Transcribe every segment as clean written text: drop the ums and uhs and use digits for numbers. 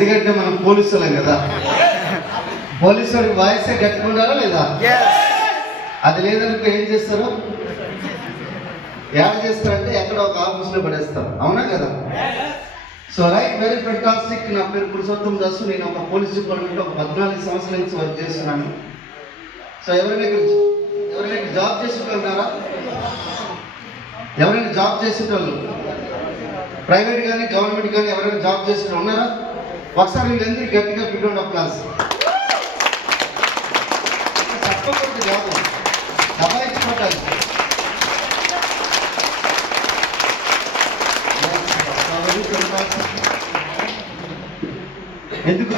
ఎందుకంటే మనం పోలీసులం కదా. పోలీసు వాడికి వాయిసే కట్టుకుంటారా లేదా? అది లేదనుకో ఏం చేస్తారు? యాడ్ చేస్తారంటే ఎక్కడో ఒక ఆఫీస్లో పడేస్తారు. అవునా కదా? So right, very fantastic. నా పేరు పురుషోత్తం దాసు. నేను ఒక పోలీస్ డిపార్ట్మెంట్లో ఒక 14 సంవత్సరాల నుంచి వర్క్ చేస్తున్నాను. సో ఎవరైనా జాబ్ చేసేటోళ్ళున్నారా? ఎవరైనా జాబ్ చేసేటోళ్ళు, ప్రైవేట్ కానీ గవర్నమెంట్ కానీ ఎవరైనా జాబ్ చేసేటోళ్ళు ఉన్నారా? ఒకసారి వీళ్ళందరికీ గట్టిగా పిల్లలు క్లాస్ చెప్పకూడదు, జాబ్ దబాయించుకోవటాలి. ఎందుకు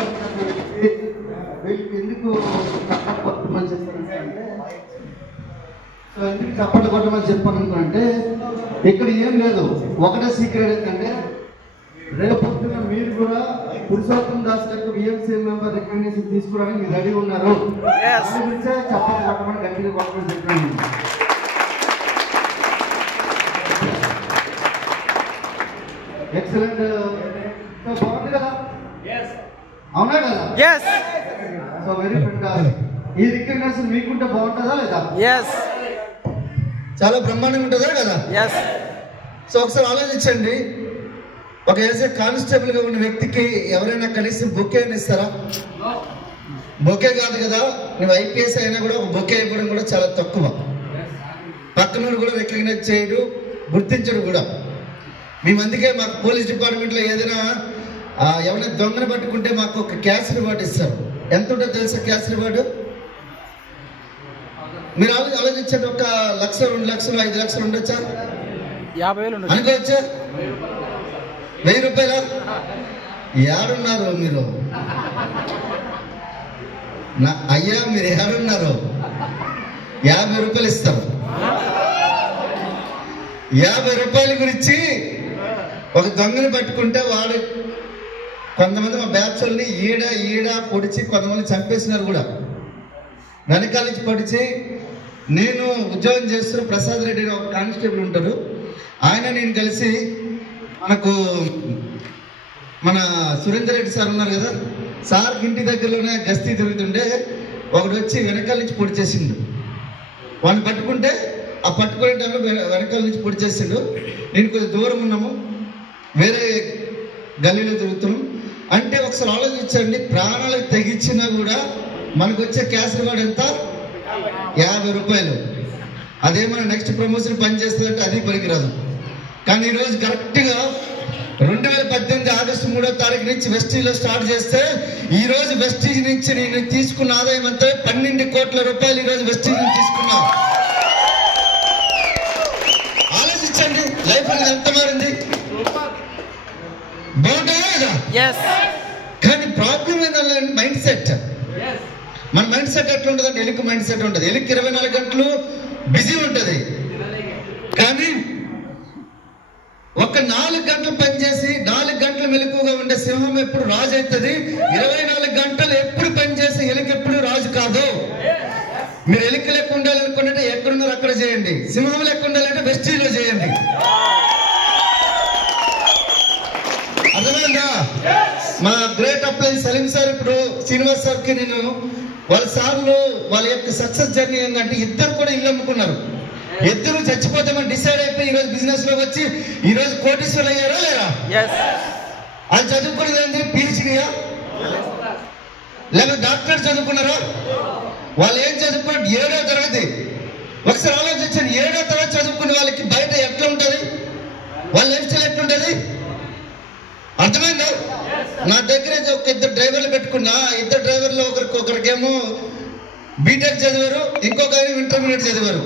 కొట్టమని చెప్పానంటే సో ఎందుకు చప్పట్లు కొట్టమని చెప్పాను అనుకుంటే ఇక్కడ ఏం లేదు. ఒకటే సీక్రెట్ ఏంటంటే రేపు పొద్దున మీరు కూడా పురుషోత్తం దాస్ గారికి విఎంసీ మెంబర్ రికగ్నిషన్ తీసుకోవడానికి మీరు రెడీ ఉన్నారు. దాని గురించే చప్పట్లు కొట్టమని గట్టిగా కొట్టమని చెప్పాను. ఎక్సలెంట్. బాగుంది కదా? అవునా కదా? So very fantastic. ఈ రికగ్నిషన్ మీకుంటే బాగుంటుందా లేదా? చాలా బ్రహ్మాండంగా ఉంటుందా కదా? సో ఒకసారి ఆలోచించండి. ఒక ఏసే కానిస్టేబుల్ గా ఉన్న వ్యక్తికి ఎవరైనా కనీసం బొకే అని ఇస్తారా? బొకే కాదు కదా, నువ్వు ఐపీఎస్ అయినా కూడా ఒక బొకే ఇవ్వడం కూడా చాలా తక్కువ. పక్కన కూడా రికగ్నైజ్ చేయడు, గుర్తించడు కూడా. మేము అందుకే మాకు పోలీస్ డిపార్ట్మెంట్లో ఏదైనా ఎవరైనా దొంగను పట్టుకుంటే మాకు ఒక క్యాష్ రివార్డు ఇస్తారు. ఎంత ఉంటుందో తెలుసా క్యాష్ రివార్డు? మీరు ఆలోచించండి. 1 లక్ష, 2 లక్షలు, 5 లక్షలు ఉండొచ్చా? 50,000 అనుకోవచ్చా? 1000 రూపాయలా? ఏడున్నారు మీరు? అయ్యా మీరు ఏడున్నారు? 50 రూపాయలు ఇస్తారు. 50 రూపాయల గురించి ఒక దొంగని పట్టుకుంటే వాడు కొంతమంది మా బ్యాచ్ వాళ్ళని ఈడ పొడిచి కొంతమంది చంపేసినారు కూడా. వెనకాల నుంచి పొడిచి నేను ఉద్యోగం చేస్తున్న ప్రసాద్ రెడ్డి ఒక కానిస్టేబుల్ ఉంటారు. ఆయన నేను కలిసి మన సురేందర్ రెడ్డి సార్ ఉన్నారు కదా, సార్ ఇంటి దగ్గరలోనే గస్తీ తిరుగుతుంటే ఒకడు వచ్చి వెనకాల నుంచి పొడిచేసిండు. వాడిని పట్టుకుంటే ఆ పట్టుకునే టైంలో వెనకాల నుంచి పొడిచేసిండు. నేను కొంచెం దూరం ఉన్నాము, వేరే గల్లీలో తిరుగుతున్నాం. అంటే ఒకసారి ఆలోచించండి, ప్రాణాలకు తెగించినా కూడా మనకు వచ్చే క్యాష్ రివార్డ్ ఎంత? 50 రూపాయలు. అదేమన్నా నెక్స్ట్ ప్రమోషన్ పనిచేస్తుందంటే అది పనికిరాదు. కానీ ఈరోజు కరెక్ట్గా 2018 ఆగస్టు 3వ తారీఖు నుంచి వెస్టీజ్లో స్టార్ట్ చేస్తే ఈరోజు వెస్టీజ్ నుంచి నేను తీసుకున్న ఆదాయం అంతా 12 కోట్ల రూపాయలు ఈరోజు వెస్టీజ్ నుంచి తీసుకున్నా. ఆలోచించండి, లైఫ్ అనేది ఎంత మారింది. బాగుంటుందా? కానీ ప్రాబ్లం ఏంటంటే మైండ్ సెట్. మన మైండ్ సెట్ ఎట్లా ఉంటుందంటే ఎలుక మైండ్ సెట్ ఉంటుంది. ఎలుక 24 గంటలు బిజీ ఉంటుంది. కానీ ఒక 4 గంటలు పనిచేసి 4 గంటలు మెలకుగా ఉండే సింహం ఎప్పుడు రాజు అవుతుంది. 24 గంటలు ఎప్పుడు పనిచేసి ఎలుక ఎప్పుడు రాజు కాదు. మీరు ఎలుక లెక్క ఉండాలనుకుంటే ఎక్కడున్నారో అక్కడ చేయండి. సింహం లెక్క ఉండాలంటే వెస్టీలో చేయండి. అర్థమైందా? మా గ్రేట్ అప్లై సలీం సార్ ఇప్పుడు శ్రీనివాస్ సార్కి నేను వాళ్ళ సార్లు వాళ్ళ యొక్క సక్సెస్ జర్నీ ఏంటంటే ఇద్దరు కూడా ఇల్లు అమ్ముకున్నారు. ఇద్దరు చచ్చిపోతామని డిసైడ్ అయిపోయి ఈరోజు బిజినెస్ లోకి వచ్చి ఈరోజు కోటీశ్వరులు అయ్యారా లేరా? అది చదువుకునేది ఏంటి? పిహెచ్డియా లేకపోతే డాక్టర్ చదువుకున్నారా? వాళ్ళు ఏం చదువుకున్నారు? 7వ తరగతి. ఒకసారి ఆలోచించండి, 7వ తరగతి చదువుకునే వాళ్ళకి బయట ఎట్లా ఉంటుంది? వాళ్ళ లైఫ్ స్టైల్ ఎట్లుంటుంది? అర్థమైందా? నా దగ్గర ఒక 2 డ్రైవర్లు పెట్టుకున్నా. 2 డ్రైవర్లు ఒకరికేమో బీటెక్ చదివారు, ఇంకొక ఇంటర్మీడియట్ చదివారు.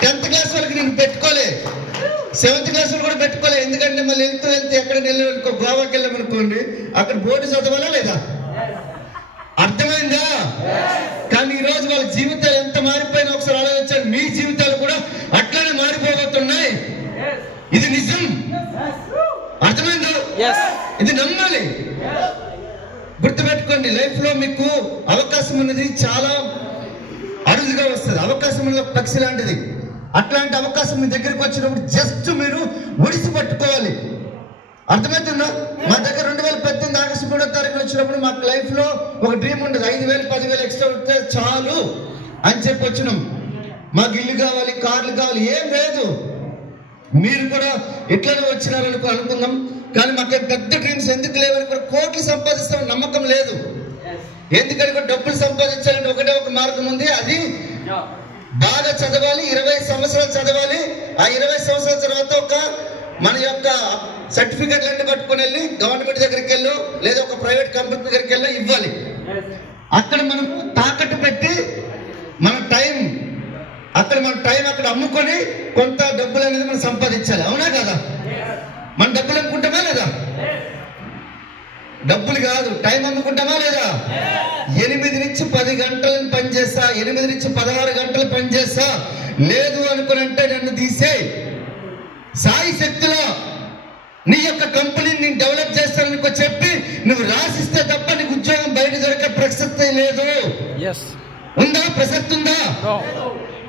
10th క్లాస్ వాళ్ళకి నేను పెట్టుకోలే, 7th క్లాస్ వాళ్ళు కూడా పెట్టుకోలే. ఎందుకంటే మళ్ళీ వెళ్తే ఎక్కడ వెళ్ళామనుకో, గోవాకి వెళ్ళామనుకోండి, అక్కడ బోర్డు చదవాలా లేదా? అర్థమైందా? కానీ ఈరోజు వాళ్ళ జీవితాలు ఎంత మారిపోయినా ఒకసారి ఆలోచించండి. మీ జీవితాలు కూడా అట్లానే మారిపోబోతున్నాయి. ఇది నిజం. అర్థమైందా? ఇది నమ్మాలి. గుర్తుపెట్టుకోండి, లైఫ్ లో మీకు అవకాశం అనేది చాలా అరుదుగా వస్తుంది. అవకాశం అనేది ఒక పక్షి లాంటిది. అట్లాంటి అవకాశం మీ దగ్గరికి వచ్చినప్పుడు జస్ట్ మీరు ఒడిసి పట్టుకోవాలి. అర్థమవుతుందా? మా దగ్గర 2018 ఆగస్టు 3వ తారీఖున వచ్చినప్పుడు మాకు లైఫ్ లో ఒక డ్రీమ్ ఉండదు, 5,000 10,000 ఎక్స్ట్రా వస్తే చాలు అని చెప్పి వచ్చినాం. మాకు ఇల్లు కావాలి, కార్లు కావాలి, ఏం లేదు. మీరు కూడా ఎట్లనే వచ్చినారని అనుకుందాం, కానీ మాకు పెద్ద డ్రీమ్స్ ఎందుకు లేవని కూడా కోట్లు సంపాదిస్తామని నమ్మకం లేదు. ఎందుకని కూడా డబ్బులు సంపాదించాలంటే ఒకటే ఒక మార్గం ఉంది, అది బాగా చదవాలి, 20 సంవత్సరాలు చదవాలి. ఆ 20 సంవత్సరాల తర్వాత ఒక మన యొక్క సర్టిఫికెట్లన్నీ పట్టుకుని వెళ్ళి గవర్నమెంట్ దగ్గరికి వెళ్ళు లేదా ఒక ప్రైవేట్ కంపెనీ దగ్గరికి వెళ్ళి ఇవ్వాలి. అక్కడ మనం తాకట్టు పెట్టి మన టైం అక్కడ అమ్ముకొని కొంత డబ్బులు అనేది మనం సంపాదించాలి. అవునా కదా? మన డబ్బులు అనుకుంటామా లేదా? డబ్బులు కాదు, టైం అమ్ముకుంటామా లేదా? 8 నుంచి 10 గంటలను పనిచేస్తా, 8 నుంచి 16 గంటలు పనిచేస్తా, లేదు అనుకునంటే నన్ను తీసే. సాయి శక్తిలో నీ యొక్క కంపెనీని నేను డెవలప్ చేస్తానని చెప్పి నువ్వు రాసిస్తే తప్ప నీకు ఉద్యోగం బయట దొరికే ప్రసక్తి లేదు. ఉందా? ప్రసక్తి ఉందా?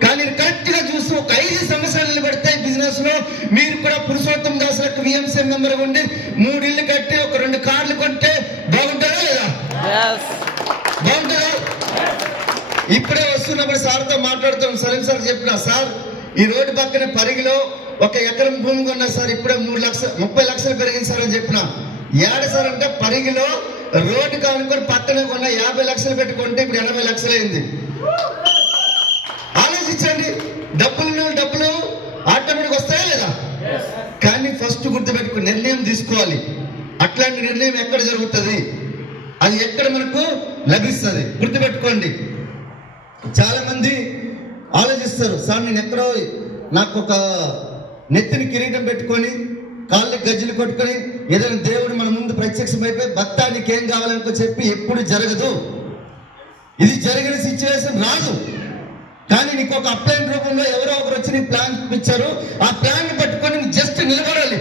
కానీ కరెక్ట్ గా చూస్తూ ఒక 5 సంవత్సరాలు నిలబడితే బిజినెస్ లో మీరు కూడా పురుషోత్తం దాస్ లెక్క విఎంసీ మెంబర్ ఉండి 3 ఇళ్ళు కట్టి ఒక 2 కార్లు కొంటే బాగుంటుందా లేదా? బాగుంటుందా? ఇప్పుడే వస్తున్నప్పుడు సార్తో మాట్లాడుతాం. సలీం సార్ చెప్పిన, సార్ ఈ రోడ్డు పక్కన పరిగిలో 1 ఎకరం భూమి కొన్నా సార్, ఇప్పుడే 30 లక్షలు పెరిగింది సార్ అని చెప్పిన. ఏడు సార్ అంటే పరిగిలో రోడ్డు కానుకొని పక్కన కొన్న 50 లక్షలు పెట్టుకుంటే ఇప్పుడు 80 లక్షలు అయింది. ఆలోచించండి, డబ్బులు ఆటోమేటిక్ వస్తాయా లేదా? కానీ ఫస్ట్ గుర్తుపెట్టుకో, నిర్ణయం తీసుకోవాలి. అట్లాంటి నిర్ణయం ఎక్కడ జరుగుతుంది, అది ఎక్కడ మనకు లభిస్తుంది గుర్తుపెట్టుకోండి. చాలా మంది ఆలోచిస్తారు, సార్ నేను ఎక్కడో నాకు ఒక నెత్తిని కిరీటం పెట్టుకొని కాళ్ళకి గజ్జలు కొట్టుకొని ఏదైనా దేవుడు మన ముందు ప్రత్యక్షమైపోయి భక్తా నీకేం కావాలనుకో చెప్పి ఎప్పుడు జరగదు. ఇది జరిగిన సిచ్యువేషన్ రాదు. కానీ నీకు ఒక అప్లైన్ రూపంలో ఎవరో ఒకరు వచ్చి నీ ప్లాన్ ఇచ్చారు, ఆ ప్లాన్ పట్టుకొని జస్ట్ నిలబడాలి.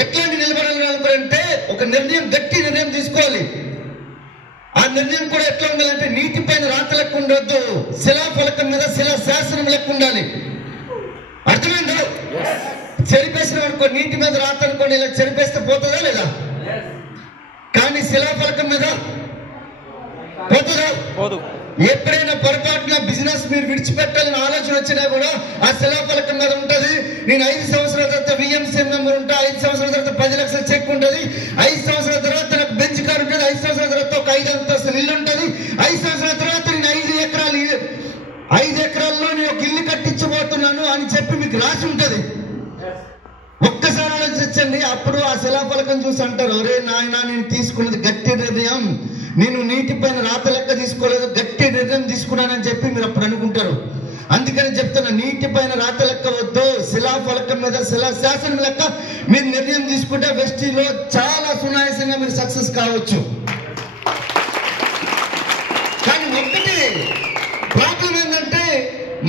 ఎట్లాంటి నిలబడాలి అనుకుంటే ఒక నిర్ణయం, గట్టి నిర్ణయం తీసుకోవాలి. ఆ నిర్ణయం కూడా ఎట్లా ఉండాలంటే నీటి పైన రాత లెక్క ఉండొద్దు, శిలా ఫలకం మీద శిలా శాసనం లెక్క ఉండాలి. అర్థమైందా? చెరిపేసిన అనుకో, నీటి మీద రాత అనుకోండి, ఇలా చెరిపేస్తే పోతుందా లేదా? కానీ శిలా ఫలకం మీద పోతుందా? పోదు. ఎప్పుడైనా పొరపాటున బిజినెస్ మీరు విడిచిపెట్టాలని ఆలోచన వచ్చినా కూడా ఆ శిలాఫలకం మీద ఉంటుంది, నేను 5 సంవత్సరాల తర్వాత విఎంసీ మెంబర్ ఉంటా, 5 సంవత్సరాల తర్వాత 10 లక్షల చెక్ ఉంటుంది, 5 సంవత్సరాల తర్వాత నాకు బెంచ్ కార్ ఉంటుంది, 5 సంవత్సరాల తర్వాత ఒక 5 అంతస్తుల ఇల్లు ఉంటుంది, 5 సంవత్సరాల తర్వాత నేను 5 ఎకరాల్లో నేను ఒక ఇల్లు కట్టించబోతున్నాను అని చెప్పి మీకు రాసి ఉంటుంది. ఒక్కసారి ఆలోచించండి. అప్పుడు ఆ శిలాఫలకం చూసి అంటారు, ఒరే నాయన నేను తీసుకున్నది గట్టి నిర్ణయం, నేను నీటి పైన రాత లెక్క తీసుకోలేదు, గట్టి నిర్ణయం తీసుకున్నానని చెప్పి మీరు అప్పుడు అనుకుంటారు. అందుకని చెప్తున్నా, నీటి పైన రాత లెక్క వద్దు, శిలా ఫలకం మీద శిలా శాసనం లెక్క మీరు నిర్ణయం తీసుకుంటే వెస్టీలో చాలా సునాయాసంగా మీరు సక్సెస్ కావచ్చు. కానీ ఒకటి ప్రాబ్లం ఏంటంటే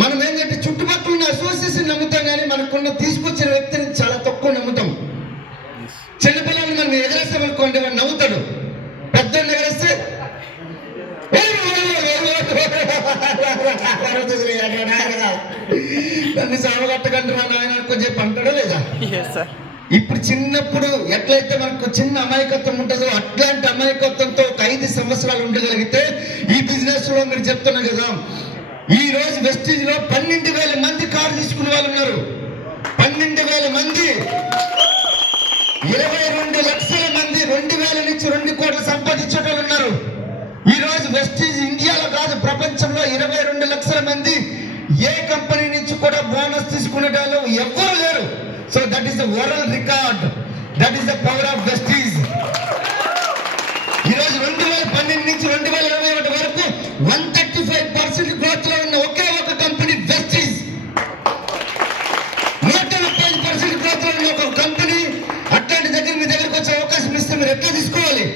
మనం ఏంటంటే చుట్టుపక్కల ఉన్న అసోసియేషన్ నమ్ముతాం, కానీ మనకున్న తీసుకొచ్చిన వ్యక్తిని చాలా తక్కువ నమ్ముతాం. చిన్నపిల్లల్ని మనం ఎగరేస్తామనుకోండి, వాడు నవ్వుతాడు. పెద్ద ఎగరేస్తే నన్ను సావగట్టకంటే మా నాయన అనుకో చెప్పి అంటాడో లేదా? ఇప్పుడు చిన్నప్పుడు ఎట్లయితే మనకు చిన్న అమాయకత్వం ఉంటుందో అట్లాంటి అమాయకత్వంతో ఒక 5 సంవత్సరాలు ఉండగలిగితే ఈ బిజినెస్ లో మీరు చెప్తున్నా కదా, ఈ రోజు వెస్టీజ్ లో 12,000 మంది కారు తీసుకునే వాళ్ళు ఉన్నారు. 12,000 మంది, 22 లక్షల మంది 2,000 నుంచి 2 కోట్లు సంపాదించే వాళ్ళు ఉన్నారు. ఈ రోజు వెస్టీజ్ ఇండియాలో కాదు, ప్రపంచంలో 22 లక్షల మంది ఏ కంపెనీ నుంచి కూడా బోనస్ తీసుకునే వాళ్ళు ఎవ్వరు లేరు. So that is the world record, that is the power of Vestige. ఈ రోజు 2012 నుంచి 2021 వరకు 135% గ్రోత్ లో ఉన్న ఒకే ఒక కంపెనీ వెస్టీజ్. 135% గ్రోత్ లో ఉన్న ఒక కంపెనీ. అట్లాంటి దగ్గర మీ దగ్గరకు వచ్చే అవకాశం ఇస్తే మీరు ఎట్లా తీసుకోవాలి?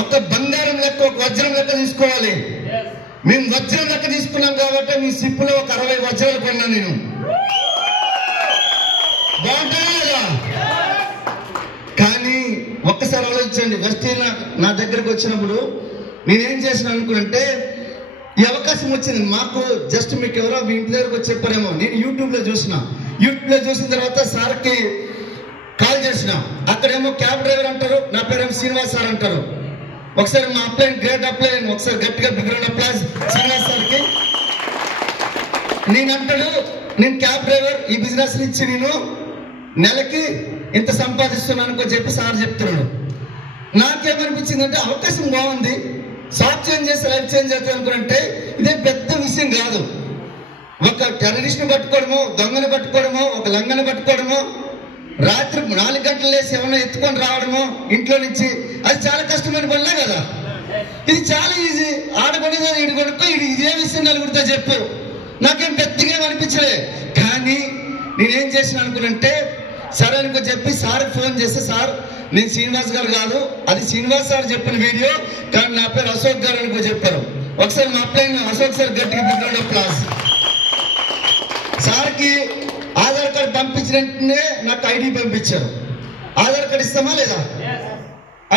ఒక బంగారం లెక్క, ఒక వజ్రం లెక్క తీసుకోవాలి. మేము వజ్రం లెక్క తీసుకున్నాం కాబట్టి మీ సిప్పులో ఒక 60 వజ్రాలు కొన్నా నేను. బాగుంటుందా లేదా? కానీ ఒక్కసారి ఆలోచించండి, వెస్టీజ్ నా దగ్గరకు వచ్చినప్పుడు నేనేం చేసిన అనుకుంటే, ఈ అవకాశం వచ్చింది మాకు. జస్ట్ మీకు ఎవరో మీ ఇంటి దగ్గరకు వచ్చి చెప్పారేమో, నేను యూట్యూబ్లో చూసిన తర్వాత సార్కి కాల్ చేసిన. అక్కడేమో క్యాబ్ డ్రైవర్ అంటారు, నా పేరేమో శ్రీనివాస్ సార్ అంటారు. ఒకసారి మా అప్లైన్ గ్రేట్ అప్లైన్ ఒకసారి గట్టిగా బిగ్రౌండ్ అప్లాజ్ శ్రీనివాస్ సార్కి. నేను అంటాడు, నేను క్యాబ్ డ్రైవర్, ఈ బిజినెస్ నుంచి నేను నెలకి ఇంత సంపాదిస్తున్నాను చెప్పి సార్ చెప్తున్నాడు. నాకేమనిపించింది అంటే అవకాశం బాగుంది, షాప్ చేంజ్ చేస్తే లైఫ్ చేంజ్ అవుతుంది అనుకుంటే ఇదే పెద్ద విషయం కాదు. ఒక టెర్రరిస్ట్ని పట్టుకోవడమో, దొంగను పట్టుకోవడమో, ఒక లంగను పట్టుకోవడమో, రాత్రి 4 గంటలు లేసి ఏమన్నా ఎత్తుకొని రావడమో ఇంట్లో నుంచి, అది చాలా కష్టమైన పనిలే కదా. ఇది చాలా ఈజీ. ఆడకొనిదో ఇటు కొనుక్కో, ఇదే విషయం నలుగురితో చెప్పు. నాకేం పెద్దగా అనిపించలే. కానీ నేనేం చేసిన అనుకున్నంటే సరే అనుకో చెప్పి సార్కి ఫోన్ చేస్తే, సార్ నేను శ్రీనివాస్ గారు కాదు, అది శ్రీనివాస్ సార్ చెప్పిన వీడియో, కానీ నా పేరు అశోక్ గారు అనుకో చెప్పారు. ఒకసారి మా అప్లైన్ అశోక్ సార్ గట్టిగా బిగ్రౌండ్ అప్లాజ్. సార్కి ఆధార్ కార్డు పంపించిన వెంటనే నాకు ఐడి పంపించారు. ఆధార్ కార్డు ఇస్తామా లేదా?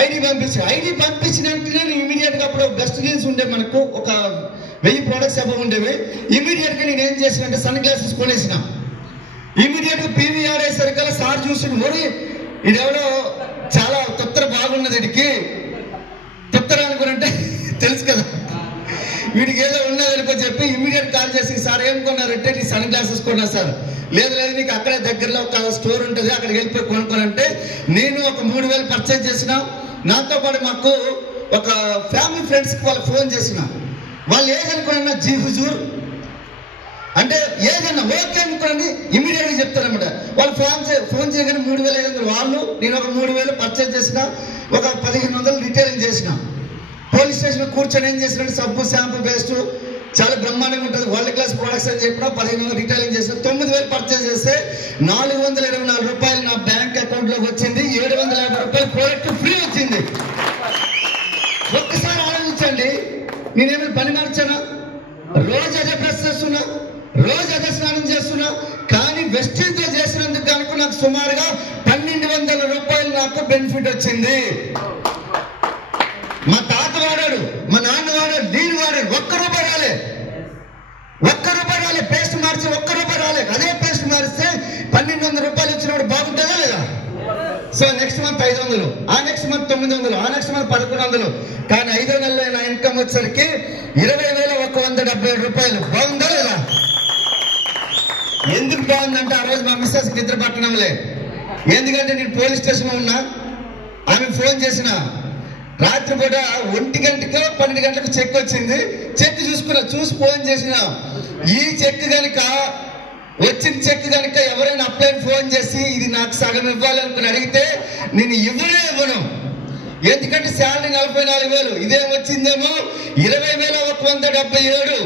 ఐడి పంపించారు. ఐడి పంపించిన వెంటనే నేను ఇమీడియట్గా అప్పుడు బెస్ట్ డీల్స్ ఉండే, మనకు ఒక 1000 ప్రోడక్ట్స్ అబ్బా ఉండేవి. ఇమీడియట్గా నేను ఏం చేసిన సన్ గ్లాసెస్ కొనేసిన. ఇమీడియట్గా పీవీఆర్ అయ్యేసరికల్లా సార్ చూసి, ఓరి ఇదెవడో చాలా తొత్తర బాగున్నది, వీడికి తొత్తర అనుకున్నంటే తెలుసు కదా, వీడికి ఏదో ఉన్నది అనుకో చెప్పి ఇమీడియట్ కాల్ చేసి, సార్ ఏం కొన్నారంటే నీ సన్ గ్లాసెస్ కొన్నా సార్. లేదు నీకు అక్కడే దగ్గరలో ఒక స్టోర్ ఉంటుంది, అక్కడికి వెళ్ళిపోయి కొనుక్కోనంటే నేను ఒక 3000 పర్చేజ్ చేసిన. నాతో పాటు మాకు ఒక ఫ్యామిలీ ఫ్రెండ్స్కి వాళ్ళు ఫోన్ చేసిన. వాళ్ళు ఏదనుకున్నా జీ హుజూర్ అంటే ఏదన్నా ఓకే అనుకోండి ఇమీడియట్గా చెప్తారన్నమాట. వాళ్ళు ఫోన్ చేయగానే 3500 వాళ్ళు, నేను ఒక 3000 పర్చేజ్ చేసిన, ఒక 1500 రిటైలింగ్ చేసిన. పోలీస్ స్టేషన్ కూర్చొని ఏం చేసినట్టు సబ్బు షాంపూ పేస్ట్ చాలా బ్రహ్మాండంగా ఉంటుంది, వరల్డ్ క్లాస్ ప్రొడక్ట్స్ అని చెప్పిన 1500 రిటైలింగ్ చేసిన. 9000 పర్చేజ్ చేస్తే 424 రూపాయలు నా బ్యాంక్ అకౌంట్ లోకి వచ్చింది. 750 రూపాయలు ప్రోడక్ట్ ఫ్రీ వచ్చింది. ఒక్కసారి ఆలోచించండి, నేనేమైనా పని మార్చానా? రోజు అదే బ్రష్ చేస్తున్నా, రోజు అదే స్నానం చేస్తున్నా, కానీ వెస్టింగ్ తో చేసినందుకు కనుక నాకు సుమారుగా 1200 రూపాయలు నాకు బెనిఫిట్ వచ్చింది. మా తాత వాడాడు, మా నాన్న వాడాడు, నేను వాడాడు, ఒక్క రూపాయి రాలే. పేస్ట్ మార్చి ఒక్క రూపాయి రాలే. అదే పేస్ట్ మారిస్తే 1200 రూపాయలు వచ్చినప్పుడు బాగుంటుందా లేదా? సో నెక్స్ట్ మంత్ 500, ఆ నెక్స్ట్ మంత్ 900, ఆ నెక్స్ట్ మంత్ 1100. కానీ 5వ నెలలో నా ఇన్కమ్ వచ్చేసరికి 20,177 రూపాయలు. బాగుందా లేదా? ఎందుకు బాగుందంటే ఆ రోజు మా మిస్సెస్ నిద్ర పట్టడంలే. ఎందుకంటే నేను పోలీస్ స్టేషన్లో ఉన్నా, ఆమె ఫోన్ చేసిన. రాత్రిపూట 1 గంటకో 12 గంటలకు చెక్ వచ్చింది. చెక్ చూసుకున్నా, చూసి ఫోన్ చేసిన. ఈ చెక్ కనుక వచ్చిన చెక్ కనుక ఎవరైనా అప్లైన్ ఫోన్ చేసి ఇది నాకు సగం ఇవ్వాలి అనుకుని అడిగితే నేను ఇవ్వను. ఎందుకంటే శాలరీ 44,000, ఇదేం వచ్చిందేమో 20,177.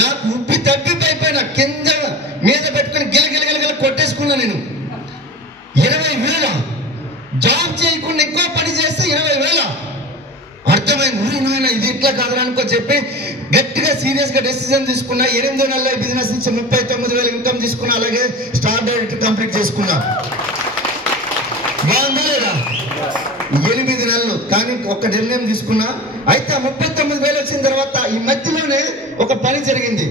నాకు ఉప్పి తప్పిపోయిపోయినా కింద మీద పెట్టుకుని గిలగిలగిలగిల కొట్టేసుకున్నా. నేను 20,000 జాబ్ చేయకుండా ఇంకో పని చేస్తే 20,000. అర్థమైంది, ఊరి నాయన ఇది ఇట్లా కాదనుకో చెప్పి గట్టిగా సీరియస్ గా డెసిజన్ తీసుకున్నా. 8వ నెలలో బిజినెస్ నుంచి 39,000 ఇన్కమ్ తీసుకున్నా. అలాగే స్టార్ డైరెక్ట్ కంప్లీట్ చేసుకున్నా. బాగుందా లేదా? 8 నెలలు. కానీ ఒక నిర్ణయం తీసుకున్నా. అయితే 39,000 వచ్చిన తర్వాత ఈ మధ్యలోనే ఒక పని జరిగింది.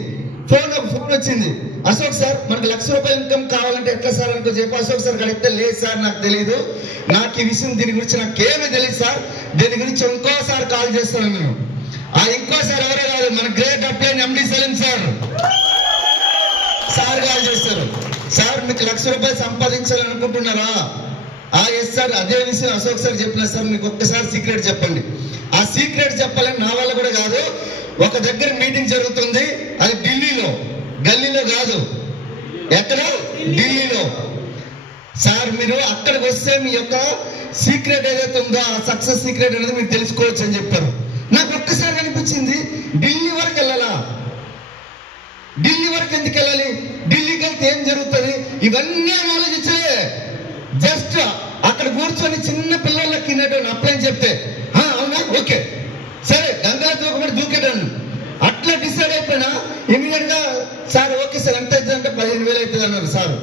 ఫోన్ వచ్చింది, అశోక్ సార్ మనకు 1,00,000 రూపాయలు ఇన్కమ్ కావాలంటే ఎట్లా సార్ అనుకో చెప్పి అశోక్ సార్ అడిగితే, లేదు సార్ నాకు తెలియదు, నాకు ఈ విషయం దీని గురించి నాకేమీ తెలియదు సార్, దీని గురించి ఇంకోసారి కాల్ చేస్తాను నేను. ఆ ఇంకోసారి ఎవరో కాదు, మన గ్రేట్ అప్లైన్ ఎండి సలీం సార్ కాల్ చేస్తారు. సార్ మీకు 1,00,000 రూపాయలు సంపాదించాలనుకుంటున్నారా? Yes sir. అదే విషయం అశోక్ సార్ చెప్పిన సార్, మీకు ఒక్కసారి సీక్రెట్ చెప్పండి. ఆ సీక్రెట్ చెప్పాలని నా వల్ల కూడా కాదు. ఒక దగ్గర మీటింగ్ జరుగుతుంది, అది ఢిల్లీలో, గల్లీలో కాదు. ఎక్కడ? ఢిల్లీలో. సార్ మీరు అక్కడికి వస్తే మీ యొక్క సీక్రెట్ ఏదైతే ఉందో ఆ సక్సెస్ సీక్రెట్ అనేది మీరు తెలుసుకోవచ్చు అని చెప్పారు. నాకు ఒక్కసారి అనిపించింది, ఢిల్లీ వరకు వెళ్ళాలా? ఢిల్లీ వరకు ఎందుకు వెళ్ళాలి? ఢిల్లీకి వెళ్తే ఏం జరుగుతుంది? ఇవన్నీ ఆలోచించలే. జస్ట్ అక్కడ కూర్చొని చిన్న పిల్లలకి కిన్నట్టు అప్లై చెప్తే అవునా ఓకే సరే గంగా దూకబడి దూకేటాను అట్లా డిసైడ్ అయిపోయినా. ఇమీడియట్ గా సార్ ఓకే సార్ ఎంత అవుతుంది అంటే 15,000 అవుతుంది అన్నారు సార్.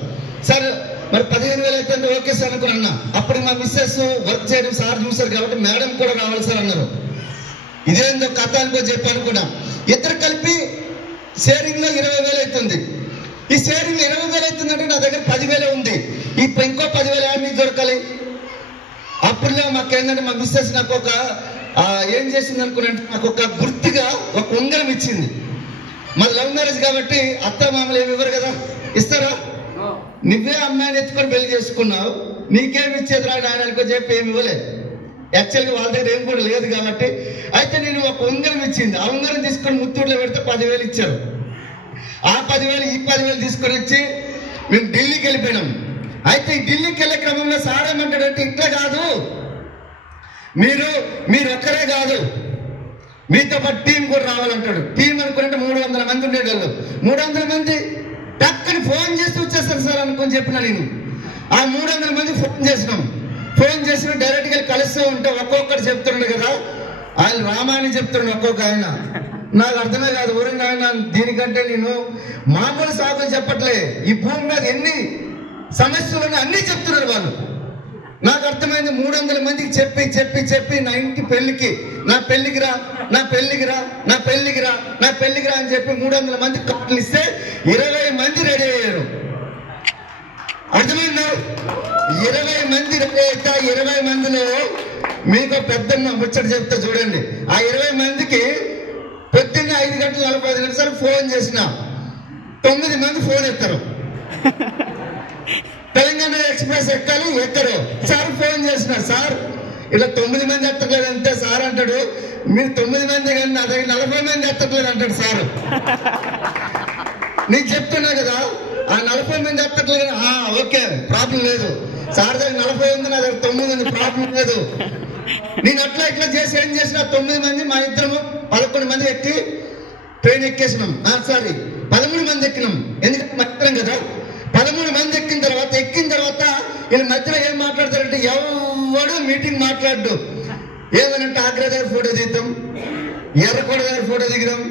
సార్ మరి 15,000 అవుతుంది ఓకే సార్ అనుకుని అన్నా. అప్పుడు మా మిస్సెస్ వర్క్ చేయడం సార్ చూసారు కాబట్టి మేడం కూడా రావాలి సార్ అన్నారు. ఇదేందో కథ అనుకో చెప్పి అనుకున్నా. ఇద్దరు కలిపి షేరింగ్ లో 20,000 అవుతుంది. ఈ షేరింగ్ 20,000 అవుతుందంటే నా దగ్గర 10,000 ఉంది. ఇంకో 10,000 మీకు దొరకాలి. అప్పుడులో మాకేంటంటే మా మిస్సెస్ నాకు ఒక ఏం చేసింది అనుకున్నాంటే నాకు ఒక గుర్తుగా ఒక ఉంగరం ఇచ్చింది. మా లవ్ మ్యారేజ్ కాబట్టి అత్త మామలు ఏమి ఇవ్వరు కదా, ఇస్తారా? నువ్వే అమ్మాయిని ఎత్తుకొని పెళ్లి చేసుకున్నావు, నీకేమి ఇచ్చేది రా నాయనకో చెప్పి ఏమి ఇవ్వలేదు. యాక్చువల్గా వాళ్ళ దగ్గర ఏం కూడా లేదు కాబట్టి అయితే నేను ఒక ఉంగరం ఇచ్చింది. ఆ ఉంగరం తీసుకొని ముత్తూరులో పెడితే 10,000 ఇచ్చారు. ఆ 10,000 ఈ 10,000 తీసుకొని వచ్చి మేము ఢిల్లీకి వెళ్ళిపోయినాం. అయితే ఈ ఢిల్లీకి వెళ్ళే క్రమంలో సార్ ఏమంటాడంటే ఇట్లా కాదు, మీరు ఒక్కరే కాదు, మీతో పాటు టీం కూడా రావాలంటాడు. టీం అనుకుంటే 300 మంది ఉండేవాళ్ళు. 300 మంది టక్కని ఫోన్ చేసి వచ్చేస్తారు సార్ అనుకొని చెప్పిన నేను. ఆ 300 మంది ఫోన్ చేసిన డైరెక్ట్గా వెళ్ళి కలుస్తూ ఉంటే ఒక్కొక్కరు చెప్తుండే కదా, ఆయన రామాయణం చెప్తుండే ఒక్కొక్క ఆయన. నాకు అర్థమే కాదు ఊరిని ఆయన. దీనికంటే నేను మామూలు సాగులు చెప్పట్లే, ఈ భూమి మీద ఎన్ని సమస్యలు అన్నీ చెప్తున్నారు వాళ్ళు. నాకు అర్థమైంది 300 మందికి చెప్పి నా ఇంటి పెళ్లికి నా పెళ్లికి రా అని చెప్పి 300 మంది కార్డులు ఇస్తే 20 మంది రెడీ అయ్యారు. అర్థమైందా? 20 మంది రెడీ అయితే 20 మందిలో మీకు పెద్ద ముచ్చట చెప్తా చూడండి. ఆ 20 మందికి పొద్దున్న 5:45 ఫోన్ చేసిన 9 మంది ఫోన్ ఎత్తారు. తెలంగాణ ఎక్స్ప్రెస్ ఎక్కరు సార్ ఫోన్ చేసిన, సార్ ఇలా 9 మంది ఎత్తట్లేదు అంటే సార్ అంటాడు, మీరు 9 మంది కానీ నా దగ్గర 40 మంది ఎత్తట్లేదు అంటాడు సార్. నేను చెప్తున్నా కదా, ఆ 40 మంది ఎత్తట్లేదు. ఓకే ప్రాబ్లం లేదు, సార్ దగ్గర 40 ఉంది, నా దగ్గర 9 ఉంది, ప్రాబ్లం లేదు. నేను అట్లా ఇట్లా చేసి ఏం చేసిన 9 మంది మా ఇద్దరము 11 మంది ఎక్కి ట్రైన్ ఎక్కేసినాం. సారీ 13 మంది ఎక్కినాం, ఎందుకంటే మా ఇద్దరం కదా. 13 మంది ఎక్కిన తర్వాత వీళ్ళ మధ్యలో ఏం మాట్లాడతారంటే ఎవడు మీటింగ్ మాట్లాడు. ఏమనంటే ఆగ్రా దగ్గర ఫోటో దిగుతాం, ఎర్రకోట దగ్గర ఫోటో దిగుదాం,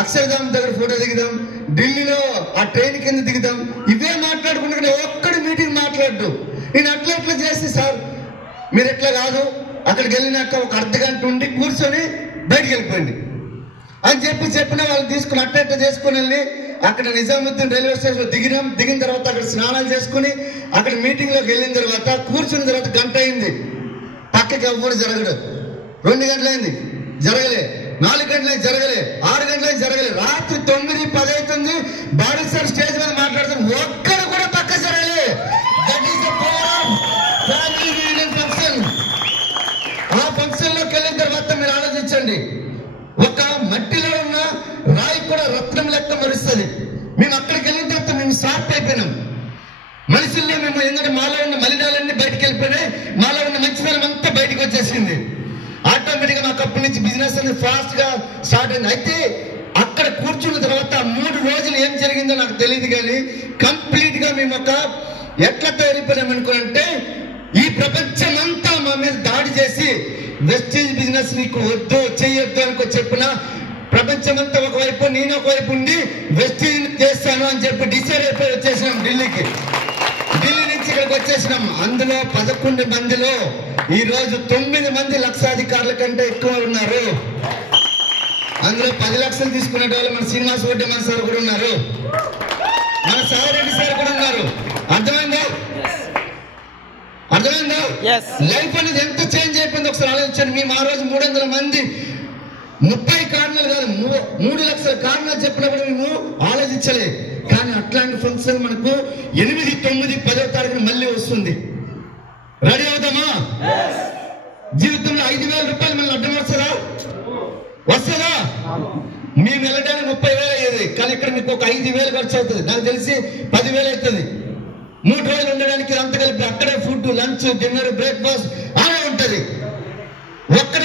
అక్షరధామ్ దగ్గర ఫోటో దిగుదాం, ఢిల్లీలో ఆ ట్రైన్ కింద దిగుదాం. ఇవే మాట్లాడుకుంటే ఒక్కడు మీటింగ్ మాట్లాడు. నేను అట్లా చేసి సార్ మీరు ఎట్లా కాదు, అక్కడికి వెళ్ళినాక ఒక అర్ధగంట ఉండి కూర్చొని బయటికి వెళ్ళిపోయింది అని చెప్పిన వాళ్ళు తీసుకుని అట్ట చేసుకుని వెళ్ళి అక్కడ నిజాముద్దీన్ రైల్వే స్టేషన్ దిగిన తర్వాత అక్కడ స్నానాలు చేసుకుని అక్కడ మీటింగ్ లోకి వెళ్ళిన తర్వాత కూర్చున్న తర్వాత గంట అయింది. పక్కకి ఎవ్వరు జరగడు. 2 గంటలైంది జరగలే, 4 గంటలైంది జరగలే, 6 గంటలైంది జరగలే, రాత్రి 9, 10 అవుతుంది. బాడీ సార్ స్టేజ్ మీద మాట్లాడుతారు, ఒక్కడు కూడా పక్క జరగలే. That is the power of family union function. ఆ ఫంక్షన్ లోకి వెళ్ళిన తర్వాత మీరు ఆలోచించండి, ఒక మట్టిలో ఉన్న రాయి కూడా రత్నం లెక్క మరుస్తుంది. మేము అక్కడికి వెళ్ళిన తర్వాత మేము షార్ప్ అయిపోయినాం. మనుషుల్ని మేము ఎందుకంటే మాలో ఉన్న మలినాలన్నీ బయటకు వెళ్ళిపోయినాయి, మాలో ఉన్న మంచితనం అంతా బయటకు వచ్చేసింది. ఆటోమేటిక్గా మాకు అప్పటి నుంచి బిజినెస్ అనేది ఫాస్ట్ గా స్టార్ట్ అయింది. అయితే అక్కడ కూర్చున్న తర్వాత 3 రోజులు ఏం జరిగిందో నాకు తెలియదు, కానీ కంప్లీట్ గా మేము ఒక ఎట్లా తయారైపోయినాం అనుకోనంటే, ఈ ప్రపంచం అంతా మా మీద దాడి చేసి వెస్టేజ్ బిజినెస్ నీకు వద్దు చెయ్యొద్దు అనుకో చెప్పిన ప్రపంచమంతా ఒకవైపు నేను ఒకవైపు ఉండి వెస్టేజ్ చేస్తాను అని చెప్పి డిసైడ్ అయిపోయి వచ్చేసినాం ఢిల్లీకి. ఢిల్లీ నుంచి ఇక్కడికి వచ్చేసినాం. అందులో 11 మందిలో ఈ రోజు 9 మంది లక్షాధికారుల కంటే ఎక్కువ ఉన్నారు. అందులో 10 లక్షలు తీసుకునే వాళ్ళు మన శ్రీనివాస్ వడ్డేమన్ సార్ కూడా ఉన్నారు, మన సాయిరెడ్డి సార్ కూడా ఉన్నారు. అర్థమైందా? లైఫ్ అనేది ఎంత చేంజ్ అయిపోయింది ఒకసారి ఆలోచించండి. మేము ఆ రోజు 300 మంది 30 కారణాలు కాదు 3 లక్షల కారణాలు చెప్పినప్పుడు మేము ఆలోచించలే. కానీ అట్లాంటి ఫంక్షన్ మనకు 8, 9, 10వ తారీఖున మళ్ళీ వస్తుంది. రెడీ అవుతామా? జీవితంలో 5,000 రూపాయలు మళ్ళీ అడ్డం వస్తుందా? మేము వెళ్ళడానికి 30,000 అయ్యేది, కానీ ఇక్కడ మీకు ఒక 5,000 ఖర్చు అవుతుంది. నాకు తెలిసి 10,000 అవుతుంది. 3 రోజులు ఉండడానికి అంత కలిపి అక్కడే ఫుడ్, లంచ్, డిన్నర్, బ్రేక్ఫాస్ట్ అలా ఉంటుంది.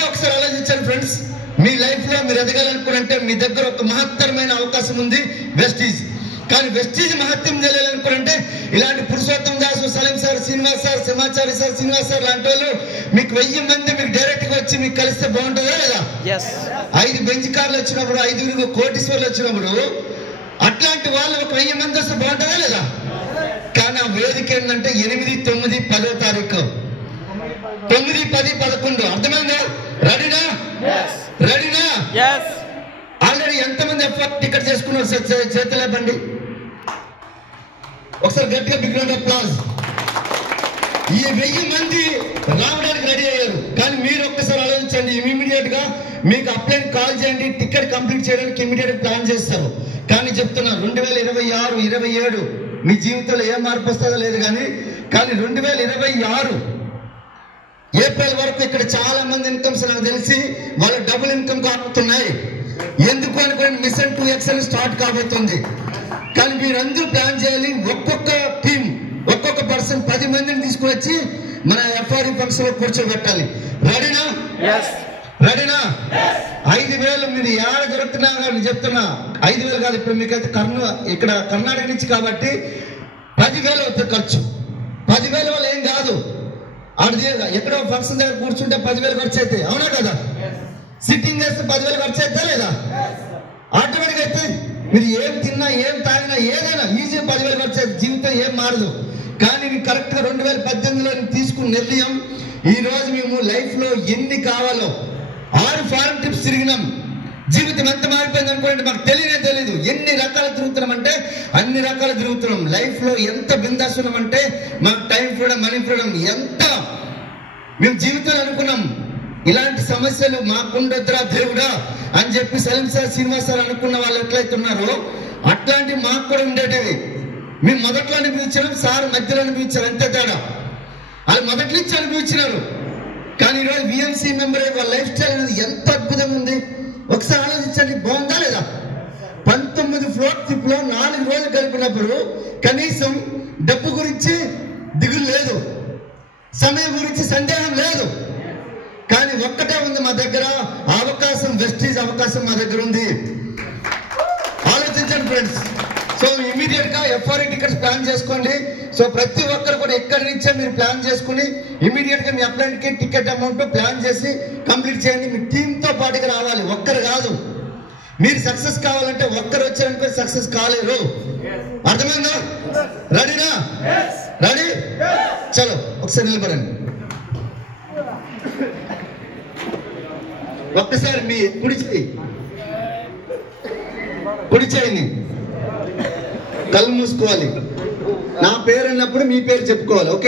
ఒకసారి ఆలోచించండి ఫ్రెండ్స్, మీ లైఫ్ లో మీరు ఎదగాలనుకుంటే మీ దగ్గర ఒక మహత్తరమైన అవకాశం ఉంది, వెస్టీజ్. కానీ వెస్టీజ్ మహత్యం తెలియాలనుకుంటే ఇలాంటి Purushottam Dasu, Salim sir, Srinivas sir, Simhachari sir, Srinivas sir లాంటి వాళ్ళు మీకు 1000 మంది మీకు డైరెక్ట్ గా వచ్చి మీకు కలిస్తే బాగుంటుందా లేదా? 5 బెంచ్ కార్లు వచ్చినప్పుడు, 5 కోటీశ్వర్లు వచ్చినప్పుడు అట్లాంటి వాళ్ళు ఒక 1000 మంది వస్తే బాగుంటుందా లేదా? కానీ ఆ వేదిక ఏంటంటే 8, 9, 10వ తారీఖు 9, 10, 11. అర్థమైందా? రెడీనా? ఆల్రెడీ ఎంతమంది ఎఫర్ట్ ఇక్కడ చేసుకున్నారు? చేతులు ఇవ్వండి. ఒకసారి గట్టిగా బిగ్ రౌండ్ ఆఫ్ అప్లాజ్. ఈ 1000 మంది రావడానికి రెడీ అయ్యారు. కానీ మీరు ఒక్కసారి ఆలోచించండి, ఇమీడియట్ గా మీకు అప్లైన్ కాల్ చేయండి, టికెట్ కంప్లీట్ చేయడానికి ఇమీడియట్ ప్లాన్ చేస్తారు. కానీ చెప్తున్నా 2026, 27 మీ జీవితంలో ఏ మార్పు వస్తుందో లేదు కానీ 2026 ఏప్రిల్ వరకు ఇక్కడ చాలా మంది ఇన్కమ్స్ నాకు తెలిసి వాళ్ళ డబుల్ ఇన్కమ్ కాకపోతున్నాయి. ఎందుకు అనుకోండి, మిషన్ 2XL స్టార్ట్ కాబోతుంది. కానీ మీరందరూ ప్లాన్ చేయాలి. ఒక్కొక్క టీం, ఒక్కొక్క పర్సన్ 10 మందిని తీసుకుని వచ్చి మన ఎఫ్ఆర్ఈ ఫంక్షన్ లో కూర్చోబెట్టాలి. రెడీనా? రెడీనా? 5,000 మీరు ఏడ దొరుకుతున్నా కానీ చెప్తున్నా, 5,000 కాదు, ఇప్పుడు మీకైతే ఇక్కడ కర్ణాటక నుంచి కాబట్టి 10,000 అవుతుంది ఖర్చు. 10,000 వల్ల ఏం కాదు. ఎక్కడో ఫంక్షన్ దగ్గర కూర్చుంటే 10,000 ఖర్చు అయితే, అవునా కదా? సిట్టింగ్ చేస్తే 10,000 ఖర్చు అవుతా లేదా? ఆటోమేటిక్ అయితే మీరు ఏం తిన్నా, ఏం తాగినా, ఏదైనా ఈజీ 10,000 ఖర్చు అయితే, జీవితం ఏం మారదు. కానీ కరెక్ట్ గా 2018లో తీసుకున్న నిర్ణయం, ఈ రోజు మేము లైఫ్ లో ఎన్ని కావాలో 6 ఫారెన్ ట్రిప్స్ తిరిగినాం. జీవితం ఎంత మారిపోయింది అనుకోండి, మాకు తెలియదు. ఎన్ని రకాలు తిరుగుతున్నాం అంటే అన్ని రకాలు తిరుగుతున్నాం. లైఫ్ లో ఎంత బిందాస్ ఉన్నామంటే మాకు టైం ఫ్రీడమ్, మనీ ఫ్రీడమ్, ఎంత మేము జీవితంలో అనుకున్నాం. ఇలాంటి సమస్యలు మాకుండొద్దురా దేవుడా అని చెప్పి సలీం సార్, శ్రీనివాస్ సార్ అనుకున్న వాళ్ళు ఎట్లయితే ఉన్నారో అట్లాంటి మాకు కూడా ఉండేటివి. మేము మొదట్లో అనిపించడం, సార్ మధ్యలో అనిపించారు, అంతే తేడా. వాళ్ళు మొదటి నుంచి అనిపించినారు. కానీ ఈరోజు విఎంసీ మెంబర్ వాళ్ళ లైఫ్ స్టైల్ అనేది ఎంత అద్భుతంగా ఉంది. ఒకసారి ఆలోచించండి, బాగుందా లేదా? 19 ఫ్లోర్ ట్రిప్ లో 4 రోజులు కలిపినప్పుడు కనీసం డబ్బు గురించి దిగులు లేదు, సమయం గురించి సందేహం లేదు. కానీ ఒక్కటే ఉంది మా దగ్గర, అవకాశం, వెస్టీజ్ అవకాశం మా దగ్గర ఉంది. ఆలోచించండి ఫ్రెండ్స్. సో ఇమీడియట్ గా ఎఫ్ఆర్ఈ టికెట్స్ ప్లాన్ చేసుకోండి. సో ప్రతి ఒక్కరు కూడా ఎక్కడి నుంచే మీరు ప్లాన్ చేసుకుని ఇమీడియట్ గా మీ అప్లైన్ కి టికెట్ అమౌంట్ ప్లాన్ చేసి కంప్లీట్ చేయండి. మీ టీమ్ తో పాటుగా రావాలి, ఒక్కరు కాదు. మీరు సక్సెస్ కావాలంటే ఒక్కరు వచ్చారనుకో సక్సెస్ కాలేరు. అర్థమైందా? రెడీనా? రెడీ? చలో ఒకసారి నిలబడండి. ఒక్కసారి మీ కుడి చేయండి, కళ్ళు మూసుకోవాలి. నా పేరు అన్నప్పుడు మీ పేరు చెప్పుకోవాలి. ఓకే?